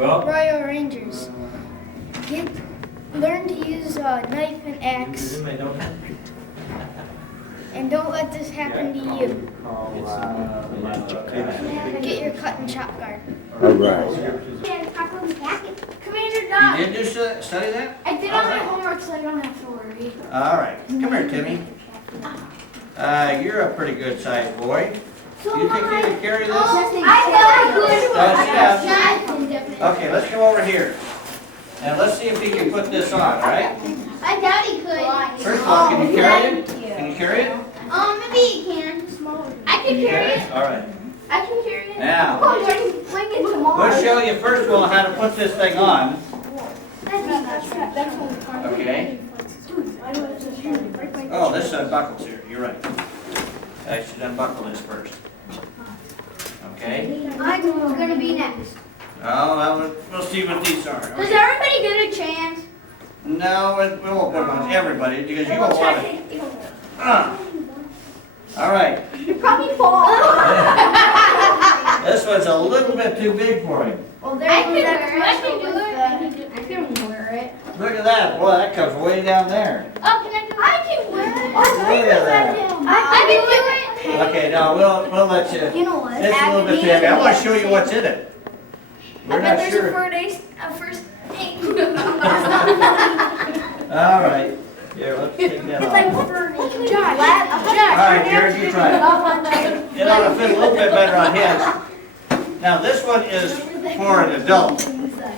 Royal Rangers. Learn to use a knife and axe. And don't let this happen to you. Get your cut and chop guard. All right. Commander Doc. You did study that? I did all my homework so I don't have to worry. All right. Come here, Timmy. You're a pretty good sized boy. Do you think you can carry this? Okay, let's come over here. And let's see if he can put this on, all right? I doubt he could. First of all, can you carry it? Can you carry it? Maybe he can. I can carry it. All right. I can carry it. Now, Oh, you're playing it tomorrow. we'll show you first of all how to put this thing on. Okay. Oh, this unbuckles here. You're right. I should unbuckle this first. Okay. I'm gonna be next. Oh, well, we'll see what these are. Does Okay. everybody get a chance? No, we won't put them on everybody because you won't want it. All right. You probably fall. This one's a little bit too big for him. Well, I can wear it. I can wear it. Look at that. Boy, that comes way down there. Oh, can I do it? I can wear it. Look at that. I can do it. Okay, now we'll let you. You know what? It's a little bit heavy. I want to show you what's in it. We're not there's sure. a first aid. All right. Here, let's take that off. Josh. All right, Jared, you try it. It ought to fit a little bit better on his. Now, this one is for an adult,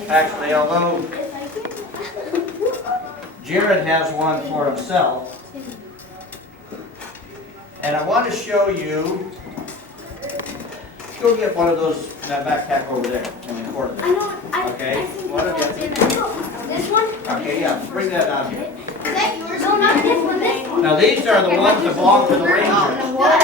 actually, although Jared has one for himself. And I want to show you, go get one of those, that backpack over there in the corner. Okay, one of them. This one? Okay, yeah, bring that down here. Is that yours? No, not this one. This one. Now, these are the ones that belong to the Rangers. What?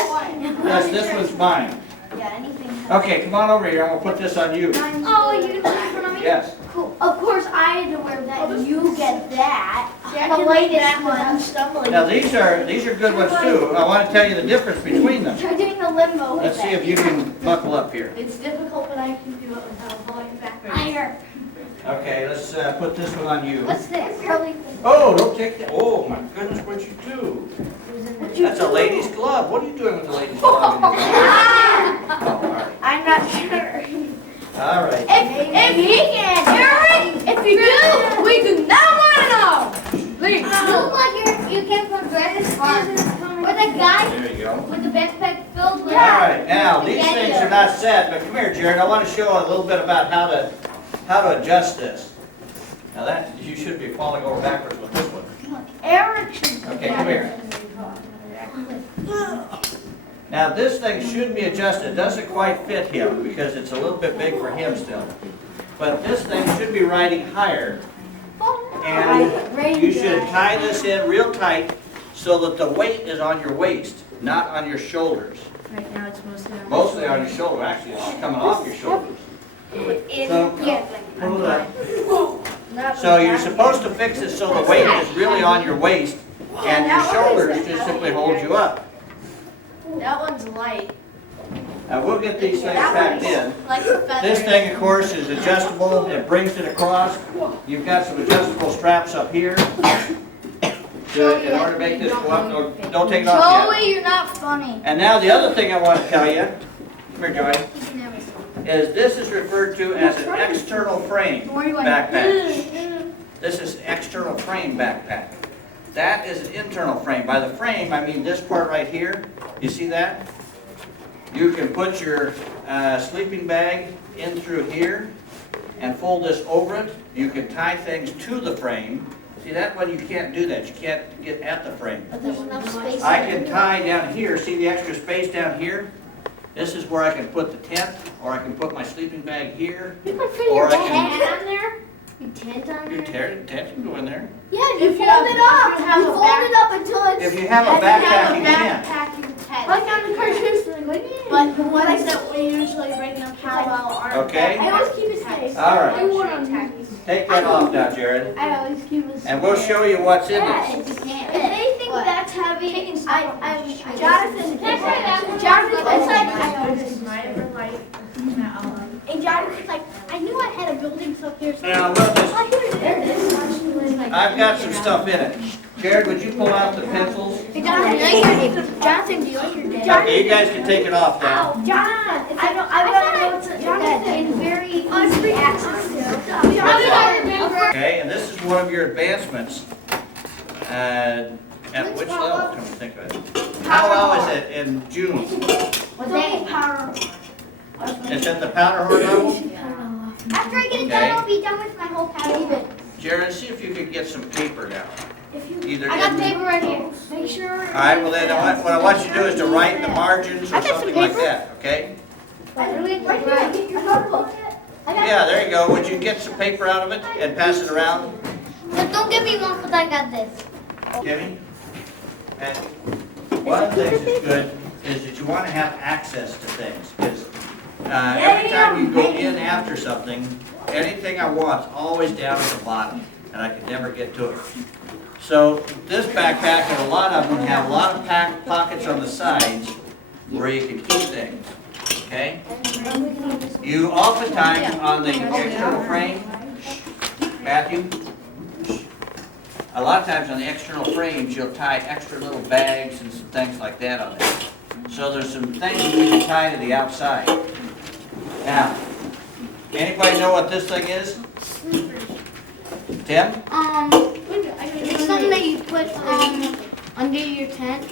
Yes, this one's mine. Yeah, anything. Okay, come on over here, I'm gonna put this on you. Oh, you took it from me? Yes. Cool. Of course, I had to wear that. You get that. The latest one. Stumbling. Now, these are good ones too. I want to tell you the difference between them. Try doing the limbo. Let's see if you can buckle up here. It's difficult, but I can do it without falling backwards. Okay, let's put this one on you. What's this? Probably. Oh, don't take that. Oh, my goodness, what you do? That's a lady's glove. What are you doing with the lady's glove? in your glove? Oh, all right. I'm not sure. All right. If he can, Eric, if you do, we do not want to know. Please. Look like you came from Greenwich with a guy There you go. with a backpack filled with. All right, now, these things are not set, but come here, Jared. I want to show a little bit about how to adjust this. Now that, you should be falling over backwards with this one. Eric should. Okay, come here. Now this thing should be adjusted. It doesn't quite fit him because it's a little bit big for him still. But this thing should be riding higher. And you should tie this in real tight so that the weight is on your waist, not on your shoulders. Right now it's Mostly on your shoulder. Actually, it's coming off your shoulders. So, pull it up. So you're supposed to fix it so the weight is really on your waist and your shoulders just simply hold you up. That one's light. Now we'll get these things packed in. Like a feather. This thing, of course, is adjustable. It brings it across. You've got some adjustable straps up here. In order to make this go up, don't take it off yet. Joey, you're not funny. And now the other thing I want to tell you, come here, Joey, is this is referred to as an external frame backpack. This is external frame backpack. That is an internal frame. By the frame, I mean this part right here. You see that? You can put your sleeping bag in through here and fold this over it. You can tie things to the frame. See, that one you can't do that. You can't get at the frame. But there's enough space. I can tie down here. See the extra space down here? This is where I can put the tent, or I can put my sleeping bag here. You can put Or your I can- tent on there? Your tent on Your there? tent can go in there. Yeah, you fold it up. You fold it up until it's. If you have a backpacking tent. Like on the cartoons. But the ones that we usually bring them out aren't. Okay. I always keep it safe. All right. I wore them. Take that off now, Jared. I always keep it safe. And we'll show you what's in Yeah, this. if they think that's heavy, Jonathan, Jonathan, I always. And John was like, I knew I had a building stuff here. Now, we'll just, Oh, there it is. I've got some stuff in it. Jared, would you pull out the pencils? Hey, Jonathan, do you like your Jonathan, do you like your dad? Okay, you guys can take it off now. John, I want to know Jonathan in very easy access to. Okay, and this is one of your advancements. At which level, come to think of it? How well is it in June? What's that? Power. It's at the powder horn level? After I get it done, I'll be done with my whole package. Jared, see if you could get some paper now. Either I got in- paper right here. Make sure. All right, well then, what I want you to do is to write in the margins or something like that, okay? Right here, get your notebook. Yeah, there you go. Would you get some paper out of it and pass it around? But don't give me one because I got this. Jimmy? And one of the things that's good is that you want to have access to things, because every time you go in after something, anything I want is always down at the bottom, and I can never get to it. So this backpack and a lot of them have a lot of pockets on the sides where you can keep things, okay? You oftentimes on the external frame, Matthew, a lot of times on the external frames, you'll tie extra little bags and some things like that on there. So there's some things we can tie to the outside. Now, anybody know what this thing is? Tim? It's something that you put under your tent.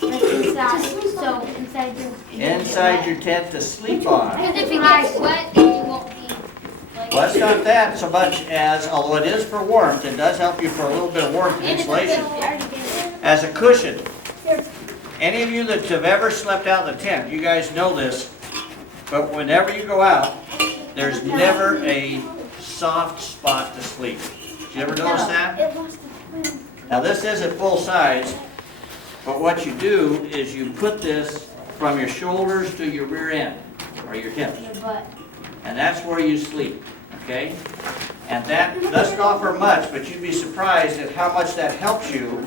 That's inside. So inside your. Inside your tent to sleep on. Because if it gets wet, then you won't be. Well, it's not that so much as, although it is for warmth, it does help you for a little bit of warmth and insulation. As a cushion. Any of you that have ever slept out in the tent, you guys know this, but whenever you go out, there's never a soft spot to sleep. Did you ever notice that? Now this isn't full size, but what you do is you put this from your shoulders to your rear end, or your hips. And that's where you sleep, okay? And that doesn't offer much, but you'd be surprised at how much that helps you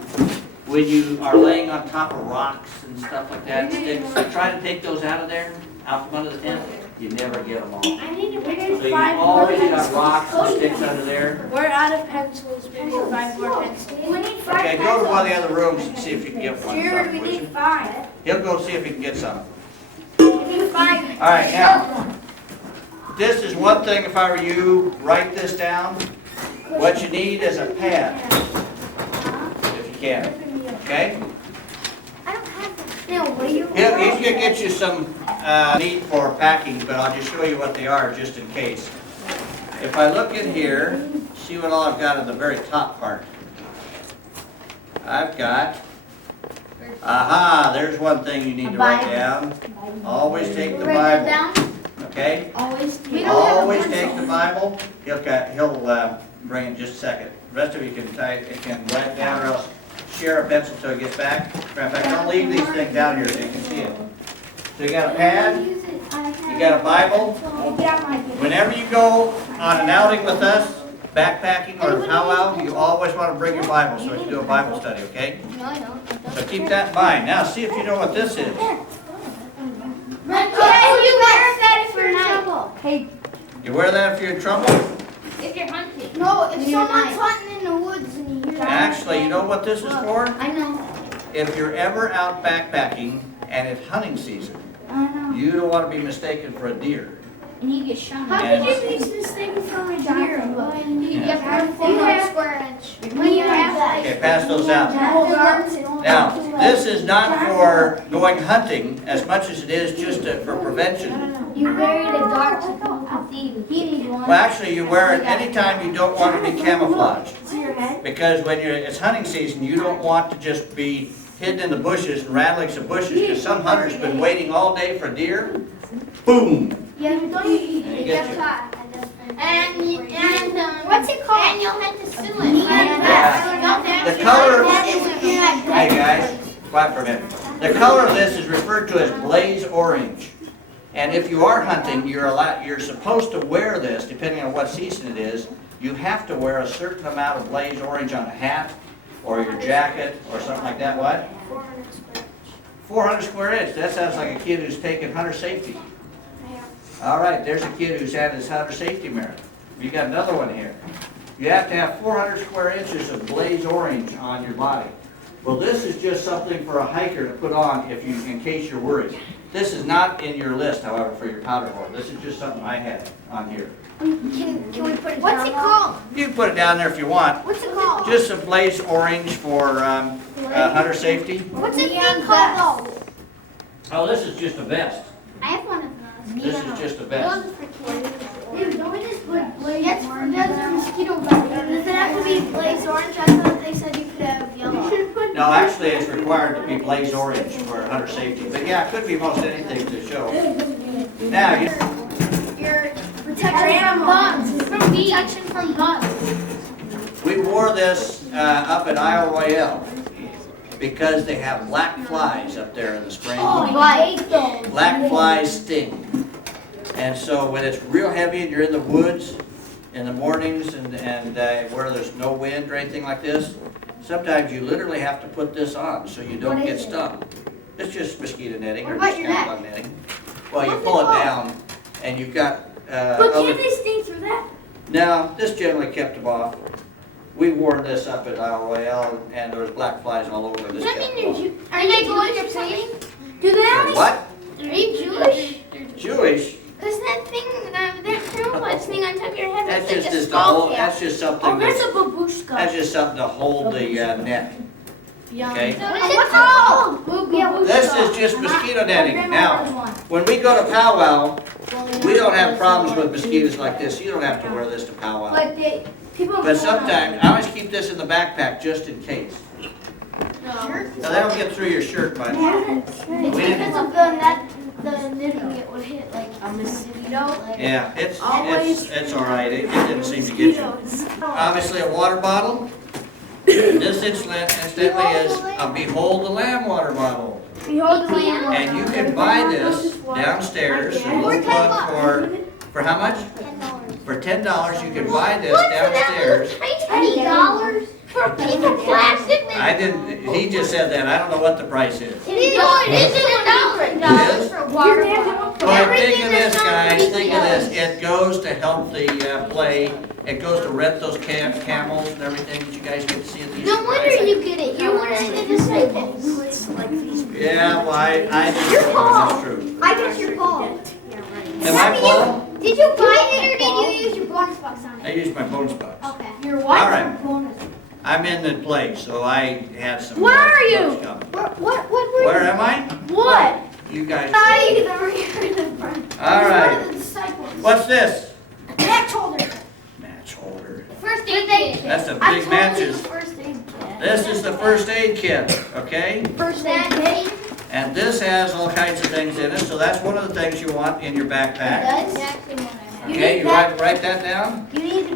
when you are laying on top of rocks and stuff like that. Sticks. So try to take those out of there, out from under the tent, you never get them all. So you always got rocks and sticks under there. We're out of pencils. We need 5 more pencils. We need 5 Okay, go to one of the other rooms and see if you can get one. Jared, we need 5. He'll go see if he can get some. We need 5. All right, now, this is one thing, if I were you, write this down. What you need is a pad, if you can, okay? I don't have that. No, what are you? He's gonna get you some need for packing, but I'll just show you what they are, just in case. If I look in here, see what all I've got in the very top part. I've got, aha, there's one thing you need to write down. Always take the Bible. Okay? Always take the Bible. He'll bring in just a second. The rest of you can write it down, or else share a pencil till he gets back. In fact, don't leave these things down here so you can see it. So you got a pad, you got a Bible. Whenever you go on an outing with us, backpacking or powwow, you always want to bring your Bible so we can do a Bible study, okay? No, I don't. So keep that in mind. Now see if you know what this is. You wear that if you're in trouble. Hey. You wear that if you're in trouble? If you're hunting. No, if someone's hunting in the woods and you hear that. Actually, you know what this is for? I know. If you're ever out backpacking and it's hunting season, I know. you don't want to be mistaken for a deer. And you get shot. How And- could you be mistaken for a deer? You Yeah. have 400 square inch. When you have Okay, pass those out. Now, this is not for going hunting as much as it is just for prevention. You wear it in dark to see. He needs one. Well, actually, you wear it anytime you don't want to be camouflaged. To your head. Because when it's hunting season, you don't want to just be hidden in the bushes and rattling some bushes, because some hunter's been waiting all day for deer. Boom! Yeah, don't you And you get you. What's it called? And you'll have to sue it. Yeah. The color, hey guys, quiet for a minute. The color of this is referred to as blaze orange. And if you are hunting, you're supposed to wear this, depending on what season it is. You have to wear a certain amount of blaze orange on a hat, or your jacket, or something like that. What? 400 square inch. That sounds like a kid who's taking hunter safety. All right, there's a kid who's had his hunter safety mirror. You got another one here. You have to have 400 square inches of blaze orange on your body. Well, this is just something for a hiker to put on in case you're worried. This is not in your list, however, for your powder horn. This is just something I had on here. Can we put it What's it called? You can put it down there if you want. What's it called? Just some blaze orange for hunter safety. What's it called though? Oh, this is just a vest. I have one of those. This is just a vest. Dude, don't we just put blaze orange? That's mosquito repellent. Does it have to be blaze orange? I thought they said you could have yellow. No, actually, it's required to be blaze orange for hunter safety. But yeah, it could be most anything to show. Now, Your protection from bugs. Protection from bugs. we wore this up at Isle Royale because they have black flies up there in the spring. Oh, I hate those. Black flies sting. And so when it's real heavy and you're in the woods in the mornings and where there's no wind or anything like this, sometimes you literally have to put this on so you don't get stung. It's just mosquito netting or just bug netting. Well, you pull it down and you've got... But can't they sting through that? No, this generally kept them off. We wore this up at Isle Royale and there was black flies all over this. Does that mean are they going to saying? Do they only... What? Are you Jewish? Jewish? Because that thing, that robot thing on top of your head, That's that's like a just skull cap. that's just something. Oh, that's a babushka. That's just something to hold the net. Okay. What's it called? This is just mosquito netting. Now, when we go to powwow, we don't have problems with mosquitoes like this. You don't have to wear this to powwow. But sometimes, I always keep this in the backpack just in case. Now, they don't get through your shirt much. It's because of the knitting it would hit like a mosquito. Yeah, it's all right. It didn't seem to get you. Obviously, a water bottle. This incidentally is a Behold the Lamb water bottle. Behold the Lamb. And you can buy this downstairs. A little plug for how much? $10. For $10, you can buy this downstairs. $20 for a piece of plastic? I didn't. He just said that. I don't know what the price is. It is $10 for a water bottle. But think of this, guys. Think of this. It goes to help the play. It goes to rent those camels and everything that you guys get to see at these. No wonder you get it. You're one of the disciples. Yeah, well, I Your Paul. that's true. I guess you're Paul. Am I Paul? Did you buy it or did you use your bonus box on I it? used my bonus box. Okay. Your what? All right. Bonus. I'm in the play, so I had some. Where are you? bucks coming. What were Where am I? What? You guys. I you the in the front. All right. One of the disciples. What's this? Match holder. Match holder. First aid kit. That's the I big told you matches. the first aid kit. This is the first aid kit, okay? First aid kit. And this has all kinds of things in it, so that's one of the things you want in your backpack. That's exactly what I have. Okay, you write that down? You need to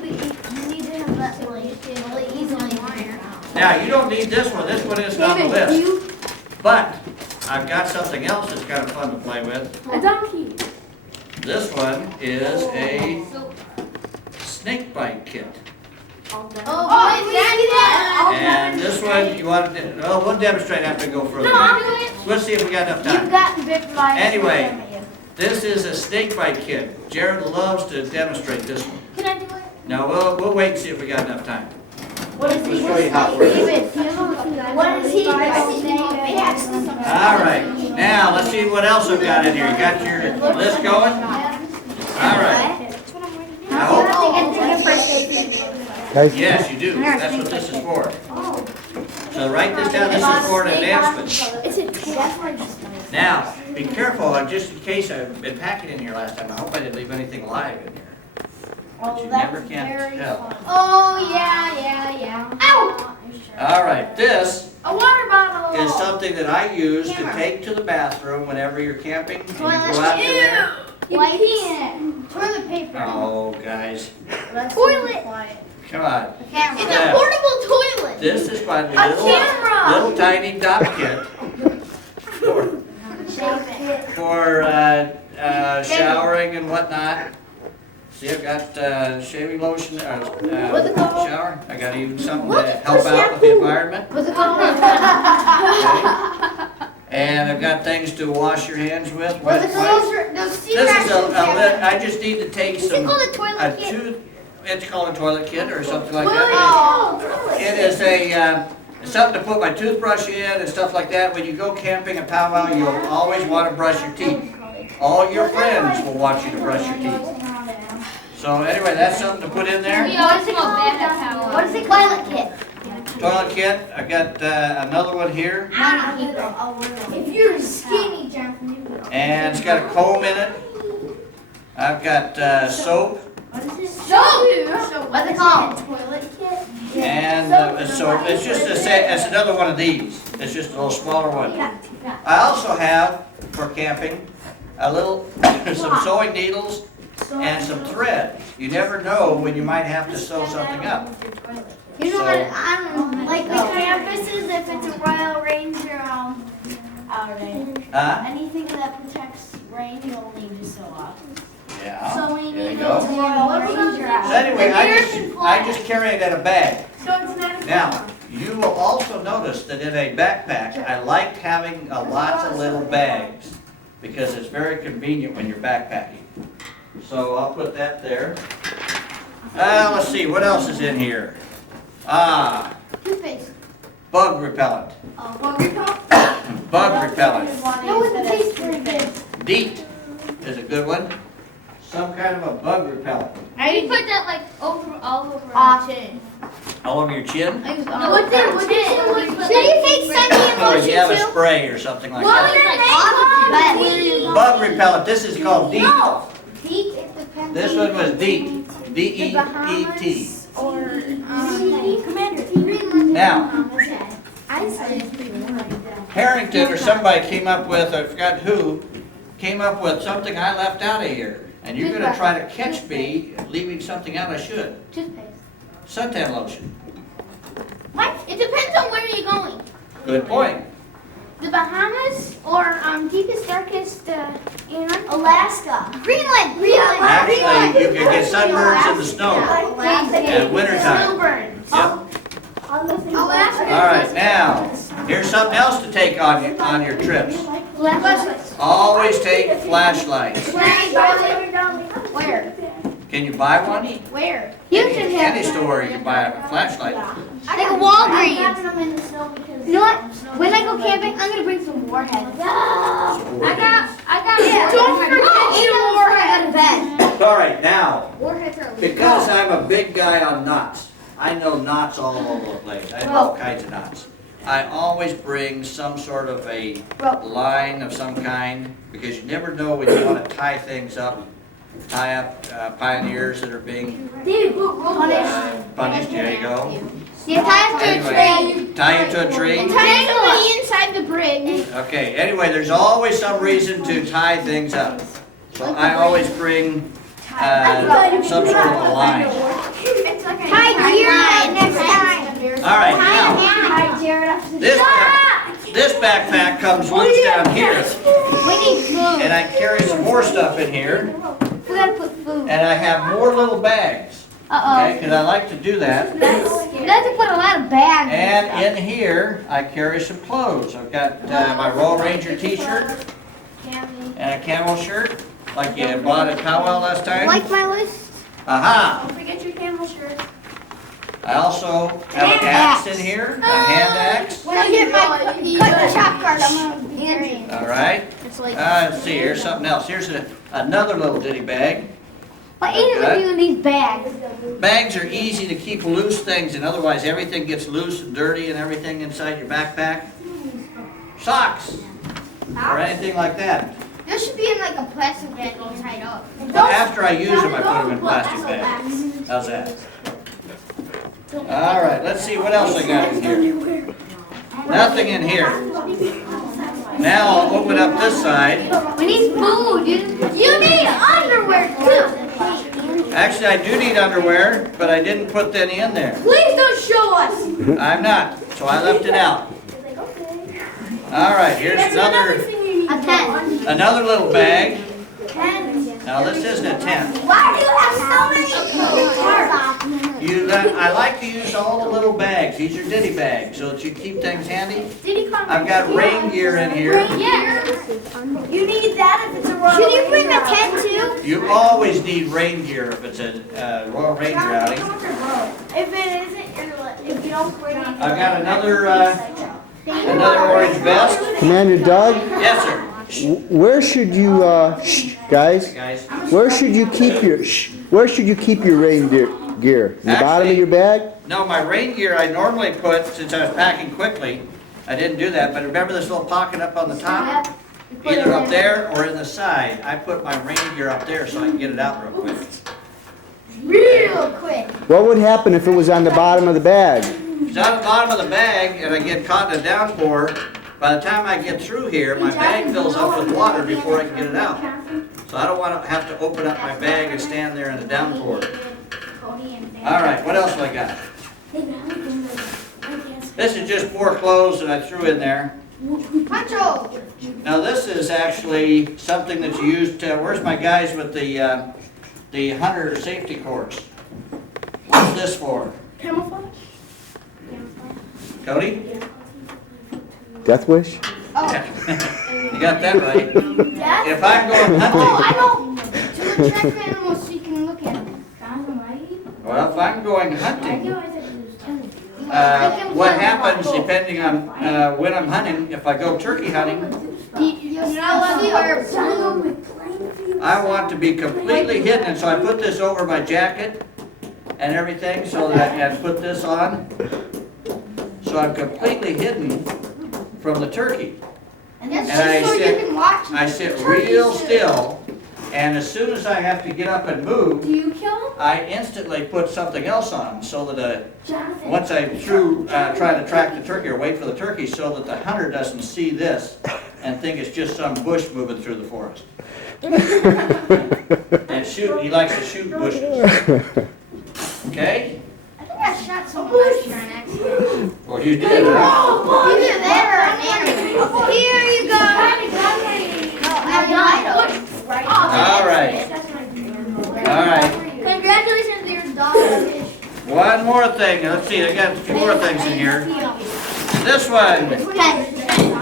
have that really easily. Now, you don't need this one. This one isn't on the list. But I've got something else that's kind of fun to play with. A donkey. This one is a snake bite kit. And this one, you want to, well, we'll demonstrate after we go further. No, I'm doing it. Let's see if we got enough You've time. gotten bit by Anyway, this is a snake bite kit. Jared loves to demonstrate this one. Can I do it? No, we'll wait and see if we got enough time. What is We'll show you how it works. What is he? All right, now let's see what else I've got in here. You got your list going? All right. I hope. Yes, you do. That's what this is for. So write this down. This is for an advancement. It's a test. Now, be careful, just in case I've been packing in here last time. I hope I didn't leave anything alive in here. But you never can tell. Oh, yeah. Ow! All right, this A water bottle. is something that I use to take to the bathroom whenever you're camping. And you go out to there. You pee in it. Toilet paper. Oh, guys, Toilet. come on. It's a portable toilet. This is my camera. little tiny dot kit for showering and whatnot. See, I've got shaving lotion, shower. I got even something to help out with the environment. What's it called? Okay. And I've got things to wash your hands with. Well, This those is I just need to take Is it some, called a toilet kit? it's called a toilet kit or something like that. It is something to put my toothbrush in and stuff like that. When you go camping and powwow, you'll always want to brush your teeth. All your friends will want you to brush your teeth. So anyway, that's something to put in there. What is it called? What is it called? Toilet kit. Toilet kit. I got another one here. If you're skinny, Jonathan, you will. And it's got a comb in it. I've got soap. What is it? Soap. What's it called? Toilet kit. And soap. It's just it's another one of these. It's just a little smaller one. I also have, for camping, a little, some sewing needles and some thread. You never know when you might have to sew something up. You know what? I don't know. Like the campuses, if it's a Royal Ranger, anything that protects rain, you'll need to sew up. Yeah. Sewing There you needles, go. Royal Ranger. So anyway, I just carry it in a bag. So it's not. Now, you will also notice that in a backpack, I like having lots of little bags because it's very convenient when you're backpacking. So I'll put that there. Let's see, what else is in here? Toothpaste. Bug repellent. Bug repellent? Bug repellent. No, it tastes very good. DEET is a good one. Some kind of a bug repellent. I put that like all over my chin. All over your chin? What's it? Should you take scented Or lotion you have a too? spray or something like Well, that. then they Bug repellent, this is called DEET. No. Deet, it depends. This one was DEET. D-E-E-T. Or Commander. Now, I said Harrington or somebody came up with, I forgot who, came up with something I left out of here. And you're gonna try to catch me leaving something out I should. toothpaste. Suntan lotion. What? It depends on where you're going. Good point. The Bahamas or deepest, darkest, Alaska. Greenland. Actually, you can get sunburns in the snow at wintertime. Snowburns. Yep. Alaska. All right, now, here's something else to take on your trips. Flashlights. Always take flashlights. Where? Can you buy one? Where? Any store you can buy a flashlight. Like a Walgreens. You know what? When I go camping, I'm gonna bring some warheads. I got. Don't forget your warhead out of bed. All right, now, Warheads are. because I'm a big guy on knots, I know knots all over the place. I have all kinds of knots. I always bring some sort of a line of some kind because you never know when you want to tie things up. Tie up pioneers that are being punished. There you go. You tie it to a tree. Tie it to a tree. Tie it to the inside the bridge. Okay, anyway, there's always some reason to tie things up. So I always bring some sort of a line. Tie Jared next time. All right, now, this backpack comes loose down here, We need food. and I carry some more stuff in here, We gotta put food. and I have more little bags, okay, because I like to do that. You have to put a lot of bags. And in here, I carry some clothes. I've got my Royal Ranger t-shirt and a camel shirt, like you bought at Powwow last time. Like my list? Aha! Don't forget your camel shirt. I also have an axe in here, a hand axe. When I get my cut and chop card, I'm gonna be carrying. All right. It's like. Let's see, here's something else. Here's another little ditty bag. What is it with these bags? Bags are easy to keep loose things in, otherwise everything gets loose and dirty and everything inside your backpack. Socks, or anything like that. There should be in like a plastic bag all tied up. But after I use them, I put them in plastic bags. How's that? All right, let's see what else I got in here. Nothing in here. Now I'll open up this side. We need food. You need underwear too. Actually, I do need underwear, but I didn't put any in there. Please don't show us. I'm not, so I left it out. All right, here's another little bag. Now this isn't a tent. Why do you have so many clothes? You I like to use all the little bags. These are ditty bags, so that you keep things handy. I've got rain gear in here. Yeah. You need that if it's a Royal Should you bring the Ranger tent too? You always need rain gear if it's a Royal Ranger outing. If it isn't, if you don't bring it. I've got another orange vest. Commander Doug, Yes, sir. where should you, guys, Guys, where should you keep your, where should you keep your reindeer gear? In the bottom of your bag? no, my rain gear I normally put, since I was packing quickly, I didn't do that, but remember this little pocket up on the top? Either up there or in the side. I put my rain gear up there so I can get it out real quick. Real quick. What would happen if it was on the bottom of the bag? It's on the bottom of the bag and I get caught in a downpour. By the time I get through here, my bag fills up with water before I can get it out. So I don't want to have to open up my bag and stand there in the downpour. All right, what else do I got? This is just more clothes that I threw in there. Pancho. Now this is actually something that you use to, where's my guys with the hunter safety course? What's this for? Camouflage. Cody? Death wish? You got that right. If I'm going Oh, hunting, I know. To attract animals so you can look at them. well, if I'm going hunting, what happens depending on when I'm hunting, if I go turkey hunting, You're not allowed to wear blue. I want to be completely hidden, and so I put this over my jacket and everything so that I can put this on. So I'm completely hidden from the turkey. And that's And I just so you sit- can watch. I sit real still, and as soon as I have to get up and move, Do you kill them? I instantly put something else on so that Jonathan. once I'm through trying to track the turkey or wait for the turkey so that the hunter doesn't see this and think it's just some bush moving through the forest. And shoot, he likes to shoot bushes. Okay? I think I shot someone last year on accident. Well, you did, huh? Either that or an animal. Here you go. All right. All right. Congratulations to your dog. One more thing. Let's see, I got a few more things in here. This one,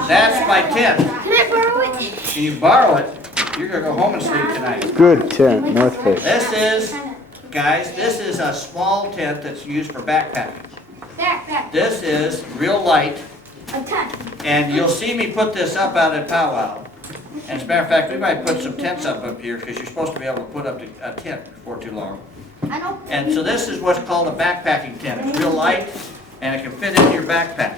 that's my tent. Can I borrow it? Can you borrow it? You're gonna go home and sleep tonight. Good tent, North Face. This is, guys, this is a small tent that's used for backpacking. Backpack. This is real light, A ton. and you'll see me put this up out at Powwow. And as a matter of fact, we might put some tents up here, because you're supposed to be able to put up a tent before too long. I know. And so this is what's called a backpacking tent. It's real light, and it can fit into your backpack.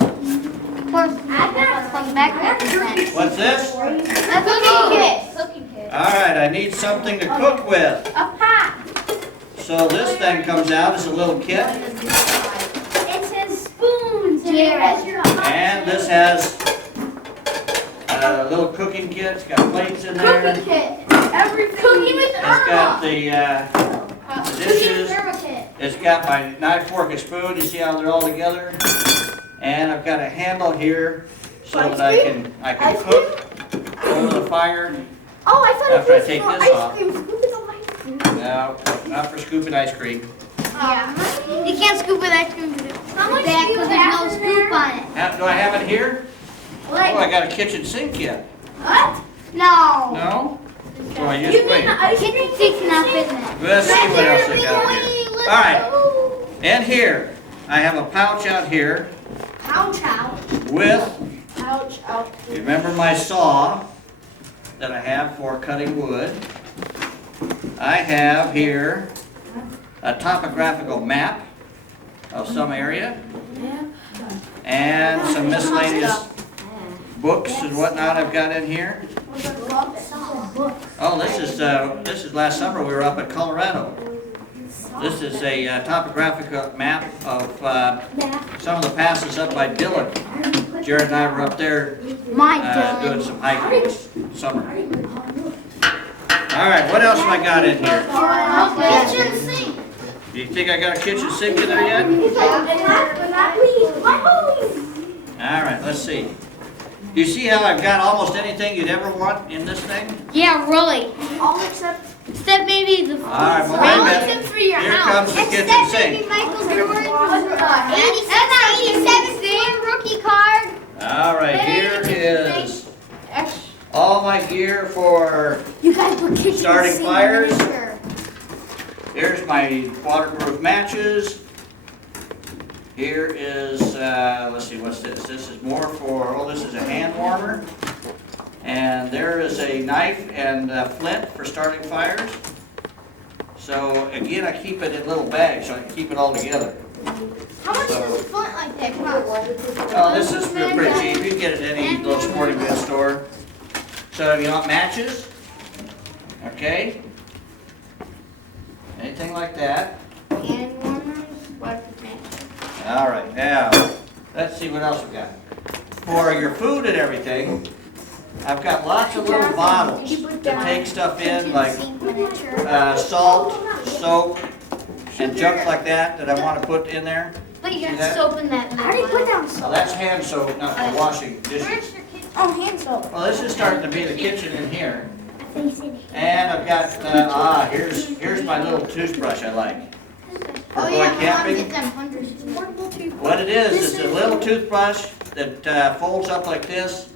Of course, I got some backpack tent. What's this? A cooking kit. Cooking kit. All right, I need something to cook with. A pot. So this thing comes out as a little kit, It says spoons. and this has a little cooking kit. It's got plates in there. Cooking kit. Everything. Cooking with It's got Irma. the dishes. Cooking Irma kit. It's got my knife, fork, and spoon. You see how they're all together? And I've got a handle here so that I can cook over the fire. Oh, I thought After I it was take for this ice off. cream. Scoop it on ice cream. No, not for scooping ice cream. Yeah. You can't scoop with ice cream. How much do you have no scoop on it? Do I have it here? Oh, I got a kitchen sink yet. What? No. No? So I just wait. Kitchen sink not fitting it. Let's see what else I got here. All right. And here, I have a pouch out here Ouch, ouch. with, Ouch, ouch. you remember my saw that I have for cutting wood. I have here a topographical map of some area and some miscellaneous books and whatnot I've got in here. Oh, this is last summer we were up in Colorado. This is a topographical map of some of the passes up by Dillon. Jared and I were up there doing some hiking this summer. All right, what else have I got in here? Kitchen sink. Do you think I got a kitchen sink in there yet? All right, let's see. You see how I've got almost anything you'd ever want in this thing? Yeah, really. All except Except maybe the All right, well, I wait a want minute. them for your Here house. comes the kitchen sink. Michael Jordan, 87 rookie card. All right, here is all my gear for You guys put kitchen starting sink fires. miniature. Here's my waterproof matches. Here is, let's see, what's this? This is more for, oh, this is a hand warmer. And there is a knife and a flint for starting fires. So again, I keep it in little bags so I can keep it all together. How much does a flint like that cost? Oh, this is pretty cheap. You can get it at any little sporting goods store. So you want matches? Okay. Anything like that. Hand warmers, waterproof matches. All right, now, let's see what else we got. For your food and everything, I've got lots of little bottles to take stuff in, like salt, soap, and junk like that I want to put in there. But you See got that? soap in that. How do you put down Well, soap? that's hand soap, not for washing dishes. Oh, hand soap. Well, this is starting to be the kitchen in here. And I've got, here's my little toothbrush I like. For going camping. What it is a little toothbrush that folds up like this.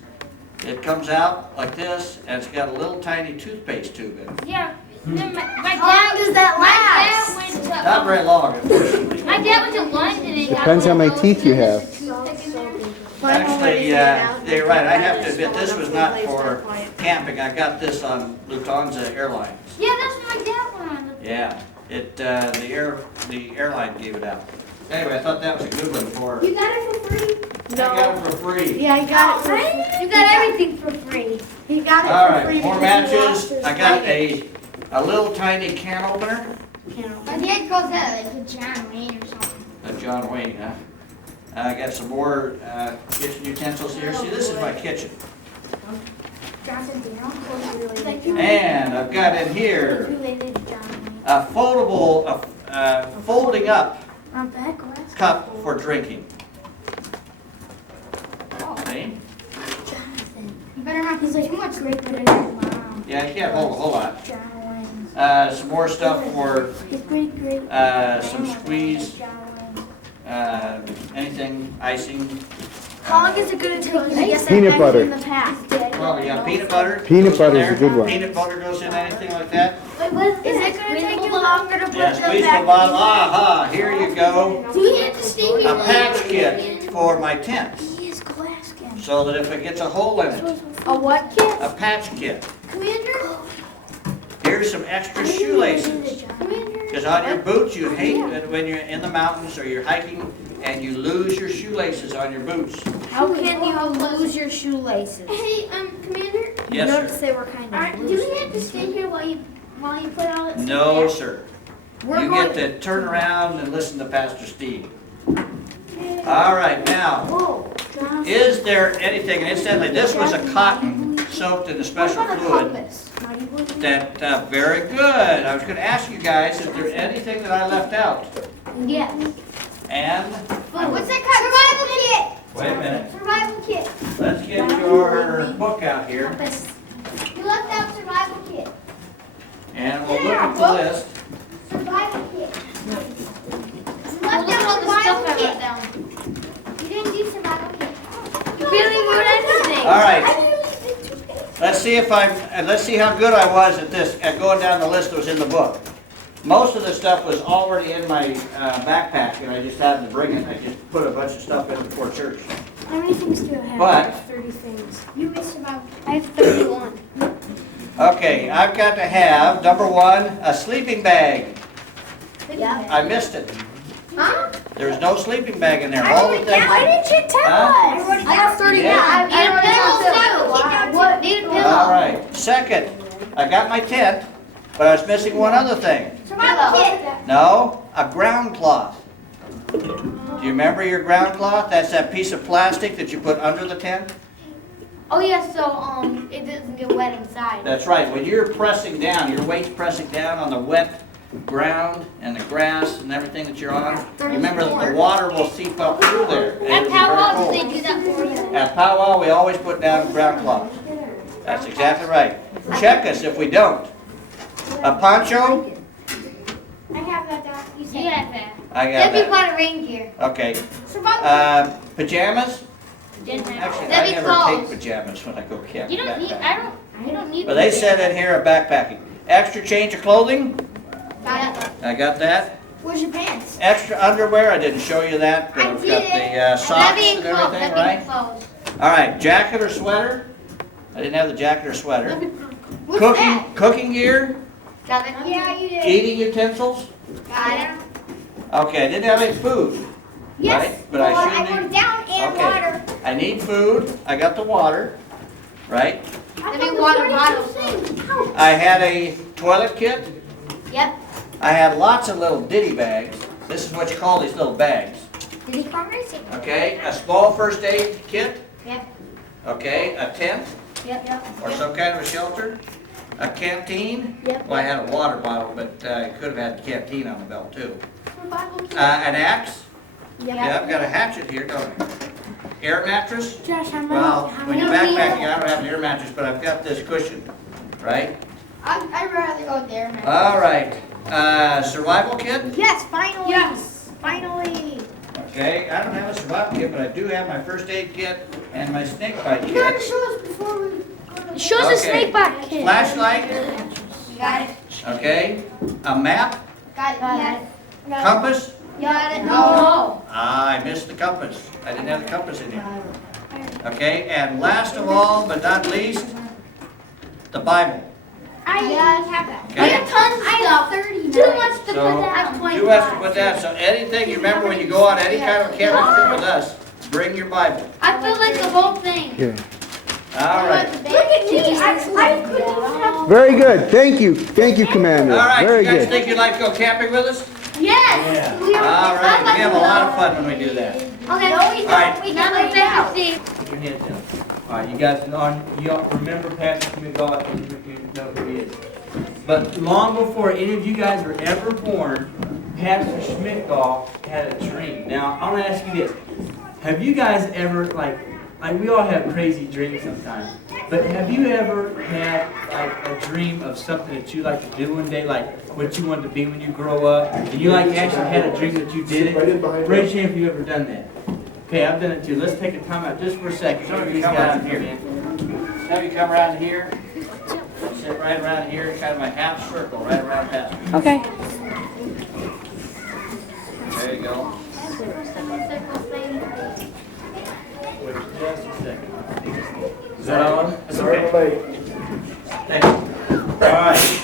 It comes out like this, and it's got a little tiny toothpaste tube in it. Yeah. My dad, does that my dad went to, Not very long, unfortunately. my dad went to London and got Depends how many teeth you have. Actually, you're right, I have to admit, this was not for camping. I got this on Lufthansa Airlines. Yeah, that's what my dad went on. Yeah, the airline gave it out. Anyway, I thought that was a good one for, You got it for free? I got it for free. Yeah, you got it for You got everything for free. You got it All for free. right, more matches. I got a little tiny can opener. My dad calls that like a John Wayne or something. A John Wayne, huh? I got some more kitchen utensils here. See, this is my kitchen. And I've got in here a foldable, folding up cup for drinking. See? You better not use like too much grape in it. Wow. Yeah, you can't hold a whole lot. Some more stuff for some squeeze, anything, icing. How long is it going to take you to get that Peanut back butter. in the past? Well, yeah, peanut butter. Peanut goes in butter is there. a good one. Peanut butter goes in anything like that. Is it going to take you longer to put Yeah, them squeeze the back? bottle. Aha, here you go. Do we have to stay here? A patch kit for my tent, He is Glasgow. so that if it gets a hole in it, A what kit? a patch kit. Commander? Here's some extra shoelaces. Because on your boots, you hate it when you're in the mountains or you're hiking and you lose your shoelaces on your boots. How can you lose your shoelaces? Hey, Commander? Yes, Notice sir. they were kind of Do we have to stay here while you put all that stuff No, back? sir. We're You going get to turn around and listen to Pastor Steve. All right, now, Oh, is there anything, and incidentally, this was a cotton soaked in a special fluid that, very good. I was going to ask you guys, is there anything that I left out? Yeah. And, What's that called? Survival kit. wait a minute, Survival kit. let's get your book out here, You left out survival kit. and we'll look at the list. Survival kit. You left out survival kit. You didn't do survival kit. You barely wrote anything. All right. Let's see how good I was at this, at going down the list that was in the book. Most of the stuff was already in my backpack, and I just happened to bring it. I just put a bunch of stuff in before church. How many things do you have? But- I have 30 things. You missed survival. I have 31. Okay, I've got to have, number one, a sleeping bag. Yeah. I missed it. Huh? There's no sleeping bag in there. All the things. Why didn't you tell Huh? us? I got 30. Yeah. Need a pillow too. Need a pillow. All right. Second, I got my tent, but I was missing one other thing. Survival kit. No, a ground cloth. Do you remember your ground cloth? That's that piece of plastic that you put under the tent? Oh yeah, so it doesn't get wet inside. That's right. When you're pressing down, your weight's pressing down on the wet ground and the grass and everything that you're on, you remember that the water will seep up through there. and At it'll be Powwow, very did they cold. do that for you? At powwow, we always put down ground cloth. That's exactly right. Check us if we don't. A poncho? I have that down. You said that. I got Debbie that. bought a reindeer. Okay. survival. Pajamas? Didn't have Actually, I Debbie never clothes. take pajamas when I go camping. You don't need. I don't need. But they said in here a backpacking. Extra change of clothing? Yeah. I got that. Where's your pants? Extra underwear, I didn't show you that. I I've got did. the socks Debbie and and clothes. everything, Debbie right? and clothes. All right, jacket or sweater? I didn't have the jacket or sweater. What's that? Cooking gear? Got it. Yeah, you did. Eating utensils? Got it. Okay, I didn't have any food. Yes. Right? But I well, should I wrote need- it down and Okay. water. I need food. I got the water, right? Debbie water bottles. I had a toilet kit. Yep. I had lots of little ditty bags. This is what you call these little bags. Did he come racing? Okay, a small first aid kit. Yep. Okay, a tent Yep. or some kind of a shelter. A canteen. Yep. Well, I had a water bottle, but I could have had a canteen on the belt too. Survival kit. An axe. Yep. Yeah, I've got a hatchet here, don't I? Air mattress. Josh, how Well, when you're many- backpacking, I don't have an air mattress, but I've got this cushion, right? I'd rather go there, man. All right. Survival kit. Yes, finally. Yes, finally. Okay, I don't have a survival kit, but I do have my first aid kit and my snake bite You gotta kit. show us before we go to Show us Okay. a snake bite kit. Flashlight. Got it. Okay. A map. Got it. Got it. Compass. Got it. No. I missed the compass. I didn't have the compass in here. Okay, and last of all, but not least, the Bible. I have that. Okay. I have tons of stuff. 30. Too much to So, put down. you have to put that, so anything, you remember when you go on any kind of camping trip with us, bring your Bible. I feel like the whole thing. Here. All right. Look at me. I couldn't even have. Very good. Thank you. Thank you, Commander. All right, you Very guys good. think you'd like to go camping with us? Yes. All right, we have a lot of fun when we do that. Okay. No, we All right. don't. We Now can let's lay it take a out. seat. Put your hands down. All right, you guys you all remember Pastor McGaw, you know who he is. But long before any of you guys were ever born, Pastor Schmidtgall had a dream. Now, I want to ask you this. Have you guys ever, like we all have crazy dreams sometimes, but have you ever had like a dream of something that you like to do one day, like what you wanted to be when you grow up, and you like actually had a dream that you did it? Raise your hand if you've ever done that. Okay, I've done it too. Let's take a time out just for a second. Some of you These come guys around here. come in. Have you come around here, sit right around here, kind of a half circle, right around Pastor. Okay. There you go. Wait just a second. Is that on? That's okay. Thank you. All right.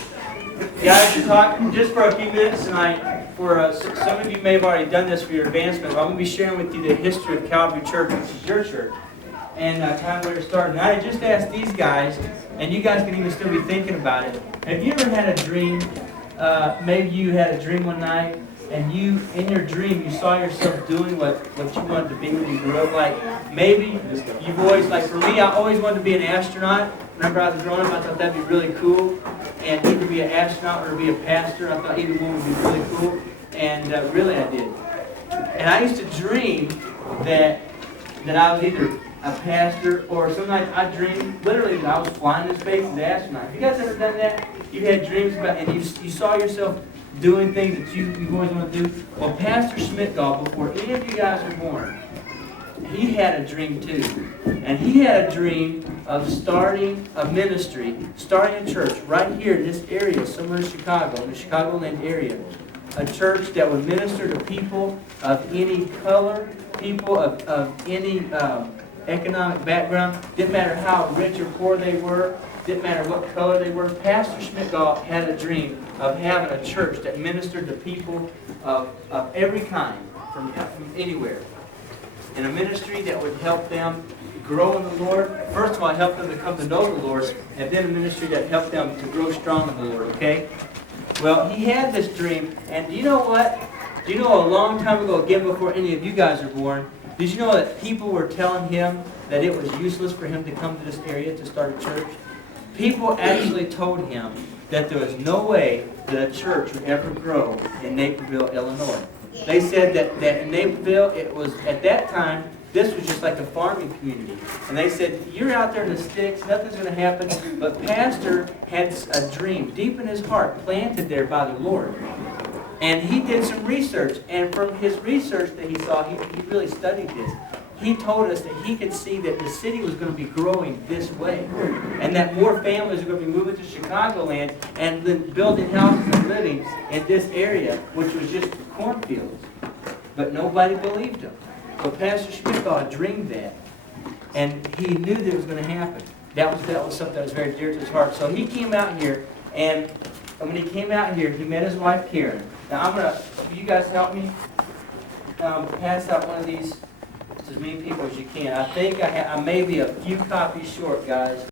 Guys, you're talking just for a few minutes tonight. Some of you may have already done this for your advancement, but I'm going to be sharing with you the history of Calvary Church, which is your church, and kind of where it started. And I just asked these guys, and you guys can even still be thinking about it. Have you ever had a dream? Maybe you had a dream one night, and in your dream, you saw yourself doing what you wanted to be when you grew up. Like maybe you've always, like for me, I always wanted to be an astronaut. Whenever I was growing up, I thought that'd be really cool, and either be an astronaut or be a pastor. I thought either one would be really cool, and really I did. And I used to dream that I was either a pastor, or some nights I dreamed literally that I was flying in space as an astronaut. Have you guys ever done that? You had dreams about, and you saw yourself doing things that you've always wanted to do. Well, Pastor Schmidtgall, before any of you guys were born, he had a dream too. And he had a dream of starting a ministry, starting a church right here in this area, somewhere in Chicago, in the Chicagoland area. A church that would minister to people of any color, people of any economic background. Didn't matter how rich or poor they were, didn't matter what color they were. Pastor Schmidtgall had a dream of having a church that ministered to people of every kind, from anywhere. And a ministry that would help them grow in the Lord. First of all, help them to come to know the Lord, and then a ministry that helped them to grow strong in the Lord, okay? Well, he had this dream, and do you know what? Do you know a long time ago, again before any of you guys were born, did you know that people were telling him that it was useless for him to come to this area to start a church? People actually told him that there was no way that a church would ever grow in Naperville, Illinois. They said that in Naperville, it was, at that time, this was just like a farming community. And they said, you're out there in the sticks, nothing's going to happen. But Pastor had a dream deep in his heart, planted there by the Lord. And he did some research. And from his research that he saw, he really studied this. He told us that he could see that the city was going to be growing this way. And that more families are going to be moving to Chicagoland and then building houses and living in this area, which was just cornfields. But nobody believed him. So Pastor Schmidthaw dreamed that. And he knew that it was going to happen. That was something that was very dear to his heart. So he came out here, and when he came out here, he met his wife, Karen. Now I'm going to, will you guys help me pass out one of these to as many people as you can. I think I may be a few copies short, guys.